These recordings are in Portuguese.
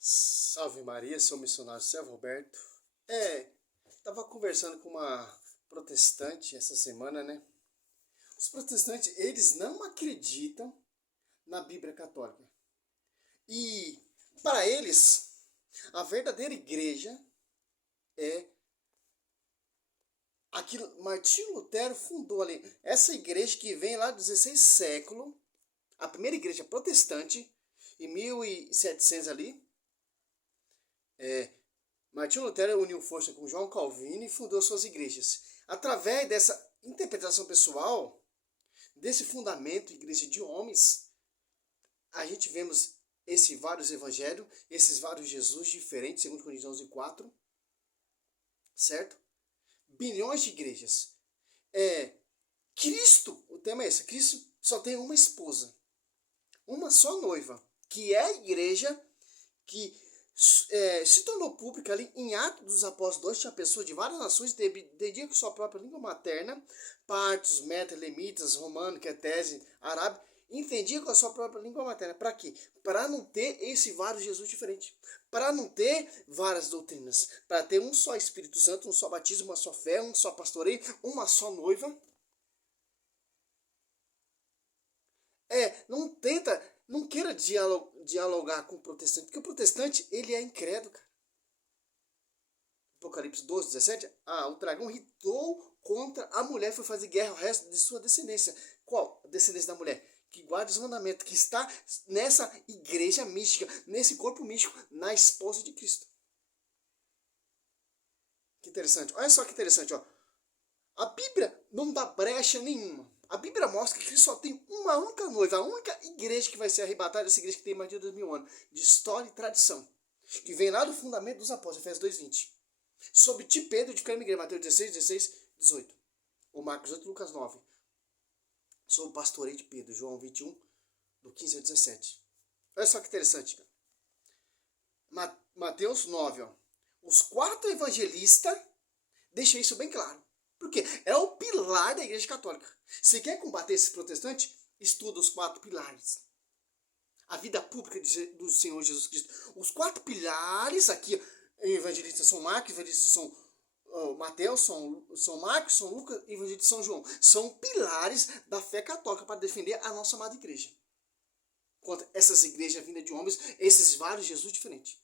Salve Maria, sou o missionário Sérgio Roberto. Tava conversando com uma protestante essa semana, né? Os protestantes, eles não acreditam na Bíblia Católica. E para eles, a verdadeira igreja é aquilo que Martinho Lutero fundou ali. Essa igreja que vem lá do 16 século, a primeira igreja protestante, em 1700 ali, Martinho Lutero uniu força com João Calvino e fundou suas igrejas. Através dessa interpretação pessoal, desse fundamento, igreja de homens, a gente vemos esses vários evangelhos, esses vários Jesus diferentes, segundo Coríntios 11:4, certo? Bilhões de igrejas. Cristo, o tema é esse, Cristo só tem uma esposa, uma só noiva, que é a igreja que se tornou pública ali em Atos dos Apóstolos 2, tinha pessoas de várias nações, entendiam com sua própria língua materna, partos, metas, lemitas, romano, quetese, árabe, entendia com a sua própria língua materna. Para quê? Para não ter esse vários Jesus diferente. Para não ter várias doutrinas. Para ter um só Espírito Santo, um só batismo, uma só fé, um só pastoreio, uma só noiva. Não queira dialogar com o protestante, porque o protestante, ele é incrédulo, cara. Apocalipse 12, 17, o dragão irritou contra a mulher, foi fazer guerra ao resto de sua descendência. Qual? A descendência da mulher? Que guarda os mandamentos, que está nessa igreja mística, nesse corpo místico, na esposa de Cristo. Que interessante. Olha só que interessante, ó. A Bíblia não dá brecha nenhuma. A Bíblia mostra que Cristo só tem uma única noiva, a única igreja que vai ser arrebatada, essa igreja que tem mais de 2000 anos, de história e tradição, que vem lá do fundamento dos apóstolos, Efésios 2:20. Sob ti, Pedro, de ficar em igreja, Mateus 16, 16, 18. Ou Marcos 8, Lucas 9. Sob o pastoreio de Pedro, João 21, do 15 ao 17. Olha só que interessante, cara. Mateus 9, ó. Os 4 evangelistas deixam isso bem claro. Porque é o pilar da igreja católica. Se quer combater esse protestante, estuda os 4 pilares. A vida pública do Senhor Jesus Cristo. Os 4 pilares aqui, evangelistas são Marcos, evangelistas são Mateus, são Marcos, são Lucas e evangelistas são João. São pilares da fé católica para defender a nossa amada igreja. Contra essas igrejas vindas de homens, esses vários Jesus diferentes.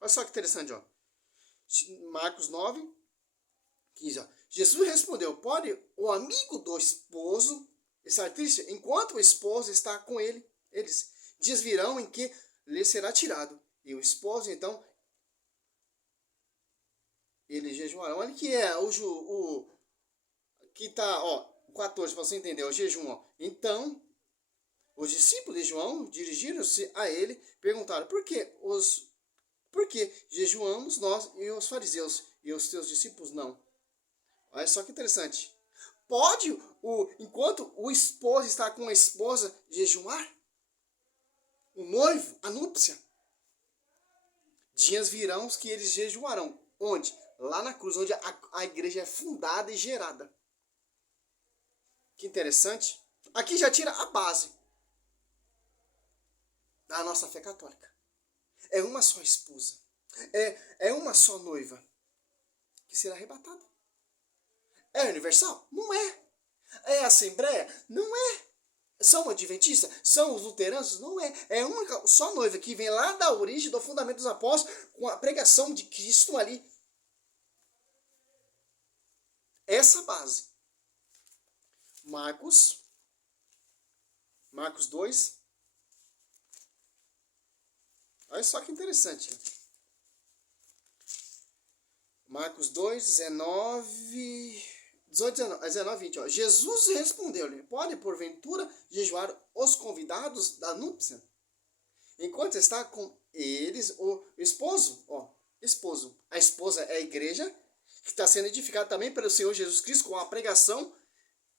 Olha só que interessante, ó. Marcos 9, 15, ó. Jesus respondeu: pode o amigo do esposo estar triste enquanto o esposo está com ele? Eles dias virão em que lhe será tirado. E o esposo, então, eles jejuarão. Olha que é o que está, ó, 14, para você entender, o jejum, ó. Então, os discípulos de João dirigiram-se a ele, perguntaram: por que jejuamos nós e os fariseus e os teus discípulos não? Olha só que interessante. Pode, enquanto o esposo está com a esposa, jejuar? O noivo, a núpcia? Dias virão que eles jejuarão. Onde? Lá na cruz, onde a igreja é fundada e gerada. Que interessante. Aqui já tira a base da nossa fé católica. É uma só esposa. É uma só noiva que será arrebatada. É universal? Não é. É assembleia? Não é. São adventistas? São os luteranos? Não é. É uma só noiva que vem lá da origem, do fundamento dos apóstolos, com a pregação de Cristo ali. Essa base. Marcos 2. Olha só que interessante. Marcos 2, 19... 18, 19, 20, ó. Jesus respondeu-lhe: pode porventura jejuar os convidados da núpcia, enquanto está com eles o esposo? Ó, esposo. A esposa é a igreja, que está sendo edificada também pelo Senhor Jesus Cristo com a pregação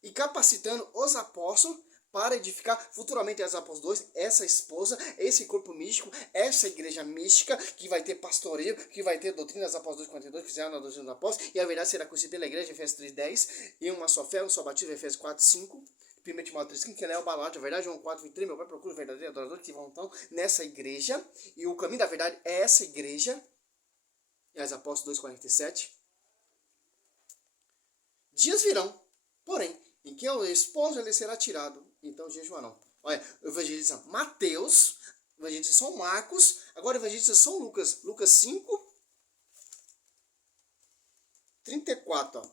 e capacitando os apóstolos para edificar futuramente as apóstolos 2, essa esposa, esse corpo místico, essa igreja mística, que vai ter pastoreio, que vai ter doutrina das apóstolos 2:42, que fizeram na doutrina dos apóstolos, e a verdade será conhecida pela igreja, Efésios 3:10, e uma só fé, um só batismo, Efésios 4:5, 1 Timóteo 3,15, que ele é o baluarte da verdade. João 4,23, meu pai procura o verdadeiro adorador que vão então nessa igreja. E o caminho da verdade é essa igreja. E as Apóstolos 2,47. Dias virão, porém, em que o esposo ele será tirado, então jejuarão. Olha, o evangelista Mateus, o evangelista São Marcos, agora o evangelista São Lucas. Lucas 5, 34. Ó.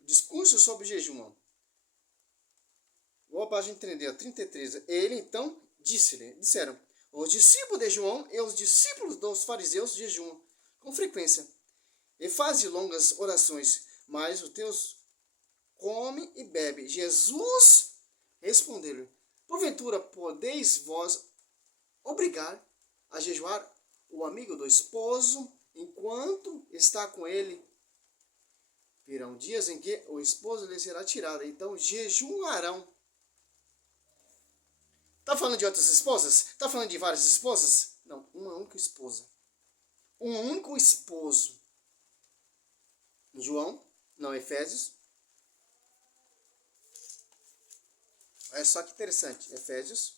Discurso sobre jejum. Ó. Vou para a gente entender. Ó, 33. Ele então disseram, os discípulos de João e os discípulos dos fariseus jejuam com frequência e fazem longas orações, mas os teus come e bebe. Jesus respondeu-lhe, porventura podeis vós obrigar a jejuar o amigo do esposo enquanto está com ele? Virão dias em que o esposo lhe será tirado, então jejuarão. Está falando de outras esposas? Está falando de várias esposas? Não, uma única esposa. Um único esposo. João, não, Efésios. Olha só que interessante. Efésios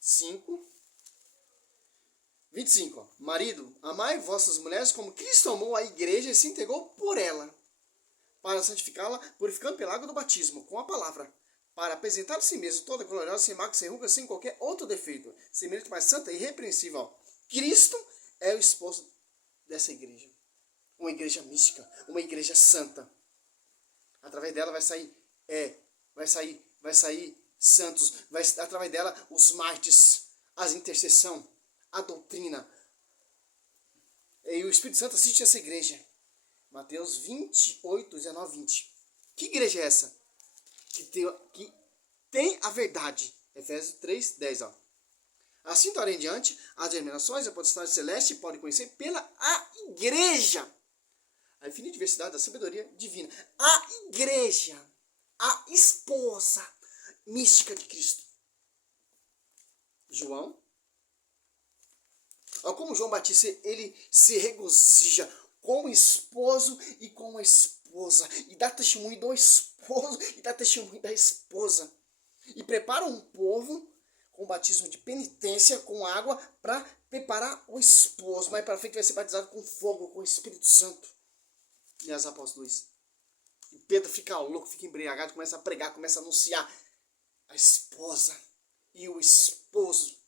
5, 25. Ó. Marido, amai vossas mulheres como Cristo amou a igreja e se entregou por ela, para santificá-la, purificando pela água do batismo, com a palavra, para apresentar a si mesmo toda gloriosa, sem mácula, sem ruga, sem qualquer outro defeito, semelhante, mais santa e irrepreensível. Ó. Cristo é o esposo dessa igreja. Uma igreja mística, uma igreja santa. Através dela vai sair santos, através dela os mártires, as intercessão, a doutrina. E o Espírito Santo assiste essa igreja. Mateus 28, 19, 20. Que igreja é essa? Que tem a verdade. Efésios 3, 10. Ó. Assim, em diante, as germinações, a potestade celeste podem conhecer pela a igreja. A infinita diversidade da sabedoria divina. A igreja, a esposa mística de Cristo. João. Olha como João Batista, ele se regozija com o esposo e com a esposa. E dá testemunho do esposo e dá testemunho da esposa. E prepara um povo com batismo de penitência, com água, para preparar o esposo. Mais para frente vai ser batizado com fogo, com o Espírito Santo. E as apóstolos. E Pedro fica louco, fica embriagado, começa a pregar, começa a anunciar a esposa e o esposo.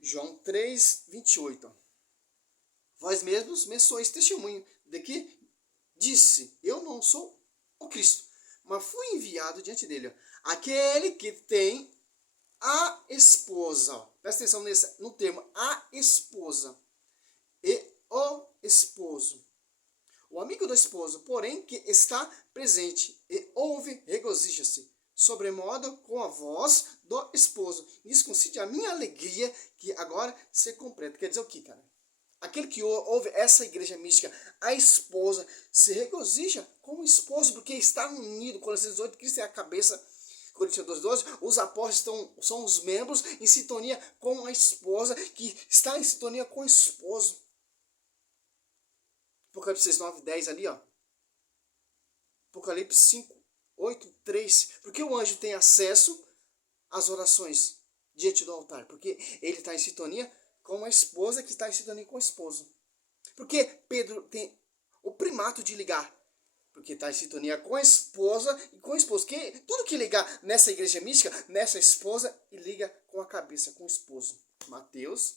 João 3, 28. Vós mesmos me sois testemunho de que disse, eu não sou o Cristo, mas fui enviado diante dele. Aquele que tem a esposa. Presta atenção no termo, a esposa. E o esposo. O amigo do esposo, porém, que está presente e ouve, regozija-se, sobremodo com a voz do esposo. Isso concede a minha alegria, que agora se completa. Quer dizer o que, cara? Aquele que ouve essa igreja mística, a esposa, se regozija com o esposo, porque está unido. Colossenses 8, Cristo é a cabeça. Coríntios 12, os apóstolos são os membros em sintonia com a esposa, que está em sintonia com o esposo. Apocalipse 9, 10 ali, ó. Apocalipse 5, 8, 3. Porque o anjo tem acesso às orações diante do altar. Porque ele está em sintonia com a esposa, que está em sintonia com o esposo. Porque Pedro tem o primato de ligar. Porque está em sintonia com a esposa e com o esposo. Que tudo que ligar nessa igreja mística, nessa esposa, e liga com a cabeça, com o esposo. Mateus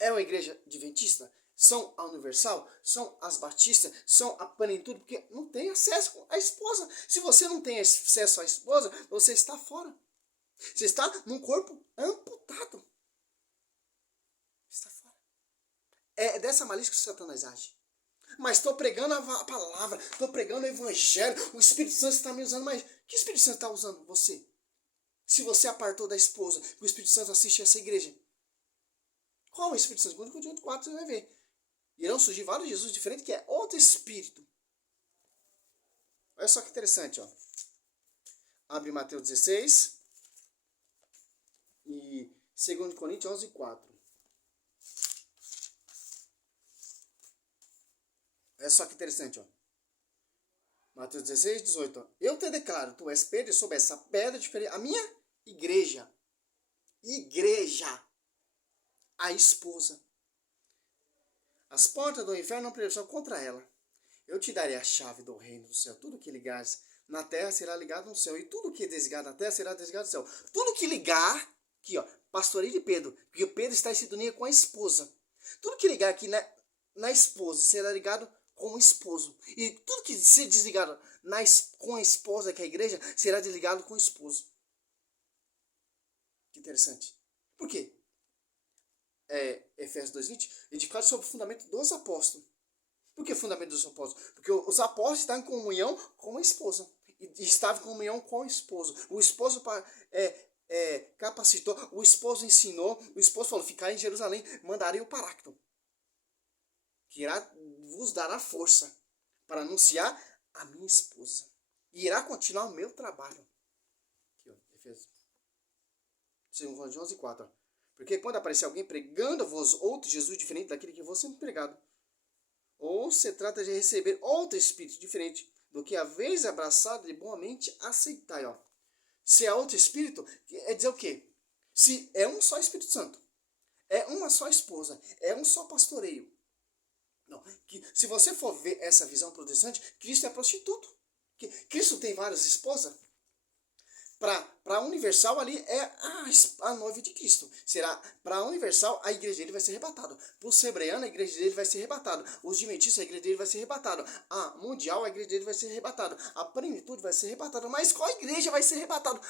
é uma igreja adventista? São a Universal? São as Batistas? São a Plenitude? Porque não tem acesso à esposa. Se você não tem acesso à esposa, você está fora. Você está num corpo amputado. Está fora. É dessa malícia que Satanás age. Mas estou pregando a palavra, estou pregando o evangelho, o Espírito Santo está me usando, mas que Espírito Santo está usando você? Se você apartou da esposa, o Espírito Santo assiste a essa igreja. Qual é o Espírito Santo? Quando continuar 4 você vai ver. Irão surgir vários Jesus diferentes, que é outro Espírito. Olha só que interessante, ó. Abre Mateus 16 e 2 Coríntios 11, 4. Olha só que interessante, ó. Mateus 16, 18. Ó. Eu te declaro, tu és Pedro, e sobre essa pedra diferente. A minha igreja. Igreja. A esposa. As portas do inferno não prevalecerão contra ela. Eu te darei a chave do reino do céu. Tudo que ligares na terra será ligado no céu. E tudo que desligar na terra será desligado no céu. Tudo que ligar, aqui ó, pastoreio de Pedro. Porque Pedro está em sintonia com a esposa. Tudo que ligar aqui na esposa será ligado com o esposo. E tudo que ser desligado com a esposa, que é a igreja, será desligado com o esposo. Que interessante. Por quê? Efésios 2:20, edificado sobre o fundamento dos apóstolos. Por que fundamento dos apóstolos? Porque os apóstolos estavam em comunhão com a esposa. E estavam em comunhão com o esposo. O esposo capacitou, o esposo ensinou, o esposo falou, ficar em Jerusalém, mandarei o Paráclito, que irá vos dar a força para anunciar a minha esposa. E irá continuar o meu trabalho. Aqui, ó, Efésios 2 João 11:4. Ó. Porque quando aparecer alguém pregando-vos outro Jesus diferente daquele que vos sempre pregado, ou se trata de receber outro espírito diferente do que a vez abraçado de boamente aceitai. Ó. Se é outro espírito, é dizer o quê? Se é um só Espírito Santo, é uma só esposa, é um só pastoreio. Não, se você for ver essa visão protestante, Cristo é prostituto. Cristo tem várias esposas. Para a Universal ali é a noiva de Cristo. Será para a Universal a igreja dele vai ser arrebatada. Para o Sebreano a igreja dele vai ser arrebatada. Os Adventistas a igreja dele vai ser arrebatada. A Mundial a igreja dele vai ser arrebatada. A Plenitude vai ser arrebatada. Mas qual igreja vai ser arrebatada?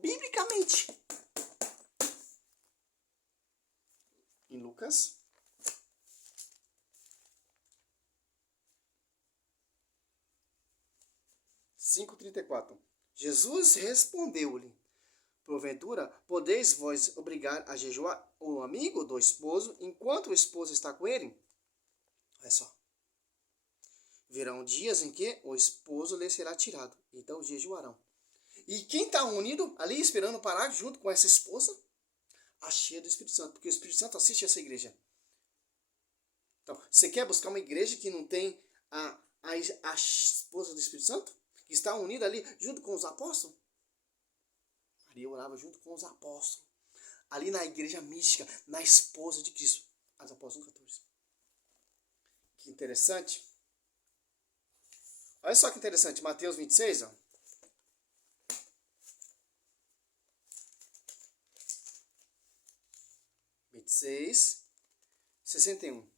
Biblicamente. Em Lucas 5:34. Jesus respondeu-lhe, porventura, podeis vós obrigar a jejuar o amigo do esposo, enquanto o esposo está com ele? Olha só. Virão dias em que o esposo lhe será tirado, então jejuarão. E quem está unido ali, esperando parar junto com essa esposa? A cheia do Espírito Santo, porque o Espírito Santo assiste essa igreja. Então, você quer buscar uma igreja que não tem a esposa do Espírito Santo? Que está unida ali junto com os apóstolos? Maria orava junto com os apóstolos. Ali na igreja mística, na esposa de Cristo. As apóstolos 14. Que interessante. Olha só que interessante. Mateus 26, ó. (26, 61).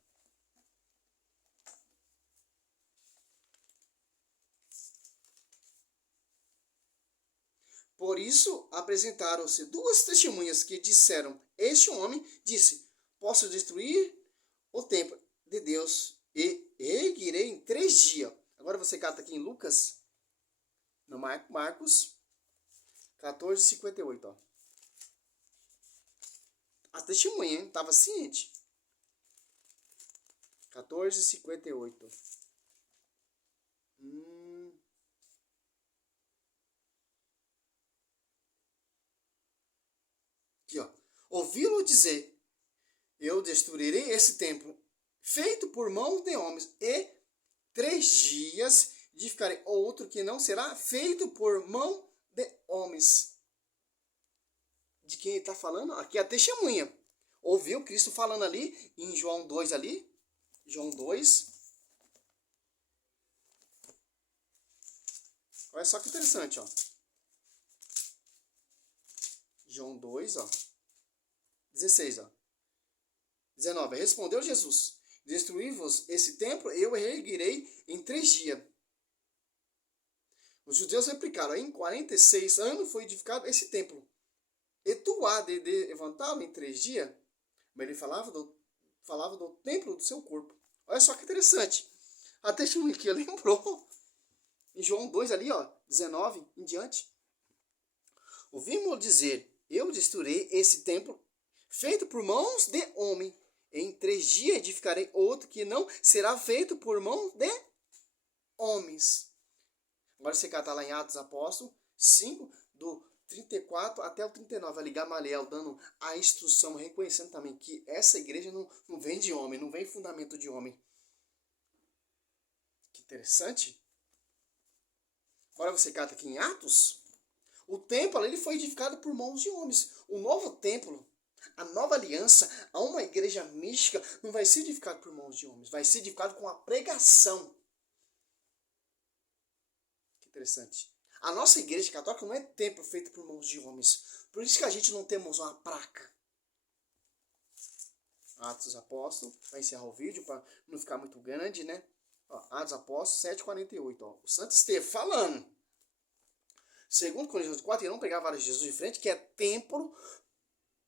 Por isso apresentaram-se duas testemunhas que disseram, este homem disse, posso destruir o templo de Deus e erguerei em 3 dias. Agora você cata aqui em Lucas, no Marcos 14:58. Ó. A testemunha estava ciente. 14:58. Aqui, ó. Ouvi-lo dizer, eu destruirei esse templo, feito por mãos de homens, e 3 dias edificarei outro que não será feito por mão de homens. De quem ele está falando? Aqui é a testemunha. Ouviu Cristo falando ali, em João 2 ali. João 2. Olha só que interessante, ó. João 2, ó. 16, ó. 19. Respondeu Jesus, destruir-vos esse templo, eu erguerei em 3 dias. Os judeus replicaram, em 46 anos foi edificado esse templo. E tu há de levantá-lo em 3 dias? Mas ele falava do templo do seu corpo. Olha só que interessante. A testemunha que lembrou. Em João 2 ali, ó, 19 em diante. Ouvimos dizer, eu destruirei esse templo feito por mãos de homem. Em 3 dias edificarei outro que não será feito por mãos de homens. Agora você cata lá em Atos Apóstolos 5, do 34 até o 39. Ali Gamaliel dando a instrução, reconhecendo também que essa igreja não vem de homem, não vem fundamento de homem. Interessante. Agora você cata aqui em Atos. O templo ali, ele foi edificado por mãos de homens. O novo templo, a nova aliança, a uma igreja mística, não vai ser edificado por mãos de homens. Vai ser edificado com a pregação. Que interessante. A nossa igreja católica não é templo feito por mãos de homens. Por isso que a gente não temos uma placa. Atos dos Apóstolos, para encerrar o vídeo, para não ficar muito grande, né? Ó, Atos dos Apóstolos 7,48. Ó, o Santo Estevão falando. Segundo Coríntios 4, ele não pregava Jesus de frente, que é templo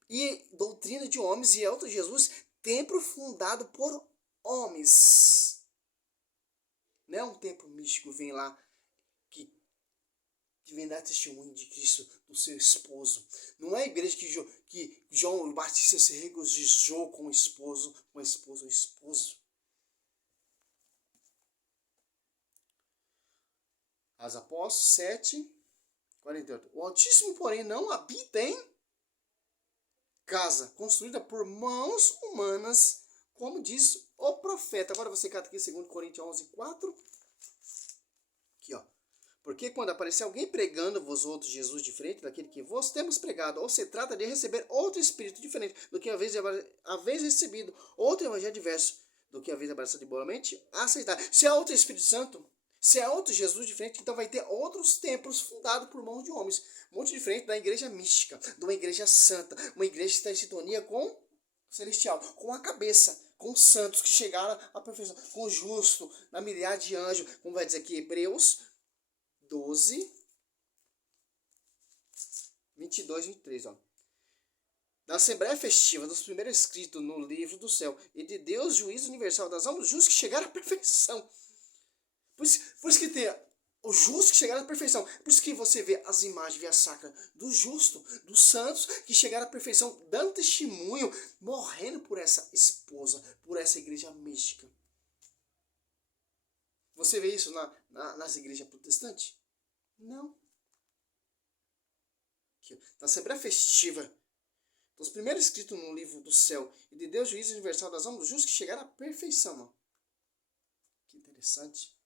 e doutrina de homens, e é outro Jesus, templo fundado por homens. Não é um templo místico, vem lá, que vem dar testemunho de Cristo, do seu esposo. Não é a igreja que João Batista se regozijou com o esposo, com a esposa ou esposo. As Apóstolos 7, 48. O Altíssimo, porém, não habita em casa construída por mãos humanas, como diz o profeta. Agora você cata aqui 2 Coríntios 11, 4. Aqui, ó. Porque quando aparecer alguém pregando vos outros Jesus diferente daquele que vos temos pregado, ou se trata de receber outro espírito diferente do que havez recebido, outro evangelho diverso do que havez abraçado de boamente, aceitar. Se é outro Espírito Santo, se é outro Jesus diferente, então vai ter outros templos fundados por mãos de homens. Muito diferente da igreja mística, de uma igreja santa, uma igreja que está em sintonia com o celestial, com a cabeça, com os santos que chegaram à perfeição, com o justo, na miríade de anjos, como vai dizer aqui Hebreus 12, 22, 23, ó. Da Assembleia Festiva, dos primeiros escritos no livro do céu, e de Deus, juízo universal das almas, justos que chegaram à perfeição. Por isso que tem os justos que chegaram à perfeição. Por isso que você vê as imagens, vê a sacra do justo, dos santos que chegaram à perfeição, dando testemunho, morrendo por essa esposa, por essa igreja mística. Você vê isso nas igrejas protestantes? Não. Aqui, na Assembleia Festiva, dos primeiros escritos no livro do céu, e de Deus, juízo universal das almas, dos justos que chegaram à perfeição. Ó. Que interessante.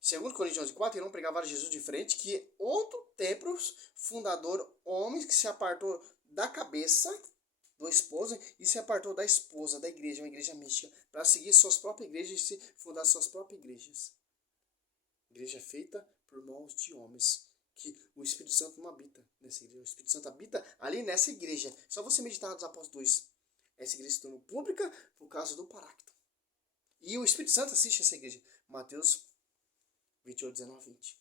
Segundo Coríntios 4, ele não pregava Jesus de frente, que outro templo fundador, homem que se apartou da cabeça do esposo e se apartou da esposa, da igreja, uma igreja mística, para seguir suas próprias igrejas e fundar suas próprias igrejas. Igreja feita por mãos de homens, que o Espírito Santo não habita nessa igreja. O Espírito Santo habita ali nessa igreja. Só você meditar nos Apóstolos 2. Essa igreja se tornou pública por causa do Paráclito. E o Espírito Santo assiste essa igreja. Mateus 28, 19, 20.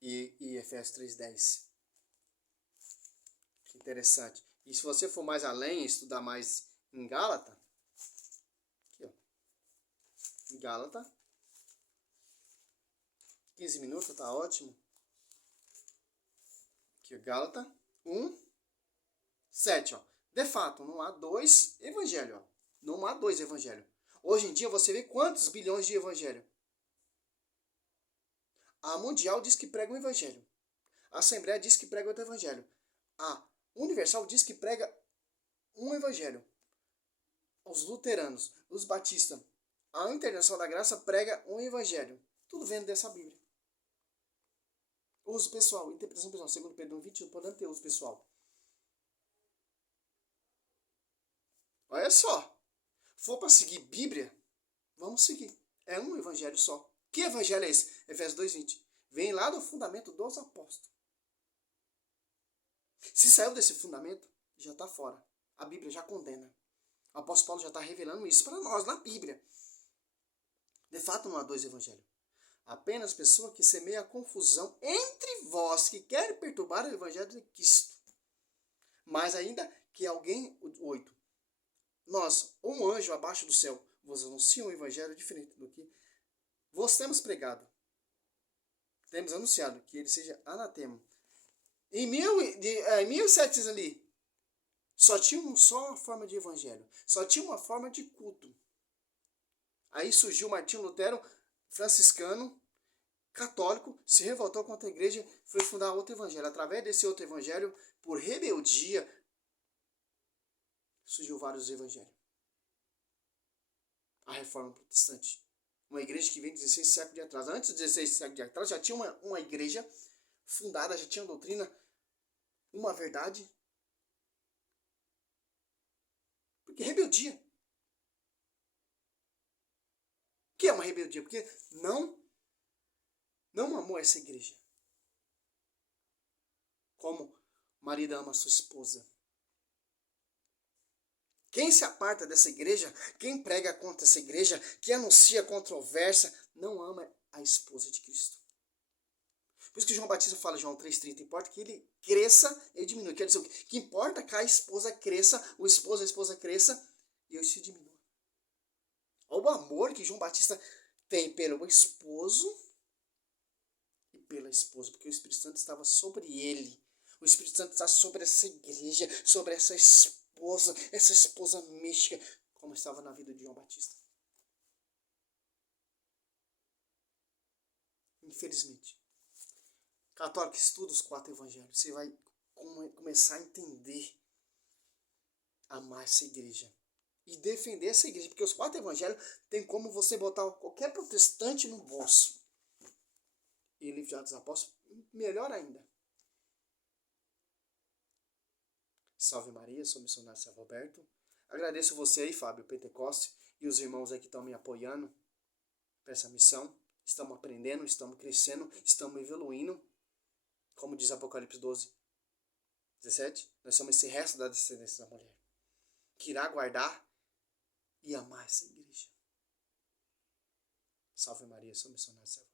E Efésios 3, 10. Que interessante. E se você for mais além, estudar mais em Gálatas, aqui, ó. Em Gálatas, 15 minutos, tá ótimo. Aqui, Gálatas 1, 7, ó. De fato, não há dois evangelhos, ó. Não há dois evangelhos. Hoje em dia você vê quantos bilhões de evangelhos? A Mundial diz que prega o evangelho. A Assembleia diz que prega outro evangelho. A Universal diz que prega um evangelho. Os luteranos, os batistas, a Internacional da Graça prega um evangelho. Tudo vendo dessa Bíblia. Uso pessoal, interpretação pessoal. Segundo Pedro 21, podemos ter uso pessoal. Olha só. For para seguir Bíblia, vamos seguir. É um evangelho só. Que evangelho é esse? Efésios 2:20. Vem lá do fundamento dos apóstolos. Se saiu desse fundamento, já está fora. A Bíblia já condena. O apóstolo Paulo já está revelando isso para nós na Bíblia. De fato, não há dois evangelhos. Apenas pessoa que semeia a confusão entre vós que querem perturbar o evangelho de Cristo. Mais ainda que alguém, 8. Nós, ou um anjo abaixo do céu, vos anuncia um evangelho diferente do que vos temos pregado. Temos anunciado que ele seja anatema. Em 1700 ali, só tinha uma forma de evangelho. Só tinha uma forma de culto. Aí surgiu Martinho Lutero, franciscano, católico, se revoltou contra a igreja, foi fundar outro evangelho. Através desse outro evangelho, por rebeldia, surgiu vários evangelhos. a Reforma Protestante. Uma igreja que vem 16 séculos de atrás. Antes de 16 séculos de atrás já tinha uma igreja fundada, já tinha doutrina, uma verdade. Porque rebeldia. O que é uma rebeldia? Porque não amou essa igreja. Como o marido ama a sua esposa. Quem se aparta dessa igreja, quem prega contra essa igreja, quem anuncia controvérsia, não ama a esposa de Cristo. Por isso que João Batista fala, João 3,30, importa que ele cresça e diminua. Quer dizer, o que importa é que a esposa cresça, o esposo e a esposa cresça, e eu se diminua. Olha o amor que João Batista tem pelo esposo e pela esposa, porque o Espírito Santo estava sobre ele. O Espírito Santo está sobre essa igreja, sobre essa esposa mística, como estava na vida de João Batista. Infelizmente. Católico, estuda os 4 evangelhos. Você vai começar a entender, amar essa igreja. E defender essa igreja. Porque os 4 evangelhos tem como você botar qualquer protestante no bolso. E o livro de Atos dos Apóstolos, melhor ainda. Salve Maria, sou missionário São Roberto. Agradeço você aí, Fábio Pentecoste, e os irmãos aí que estão me apoiando para essa missão. Estamos aprendendo, estamos crescendo, estamos evoluindo. Como diz Apocalipse 12, 17, nós somos esse resto da descendência da mulher, que irá guardar e amar essa igreja. Salve Maria, sou missionário São Roberto.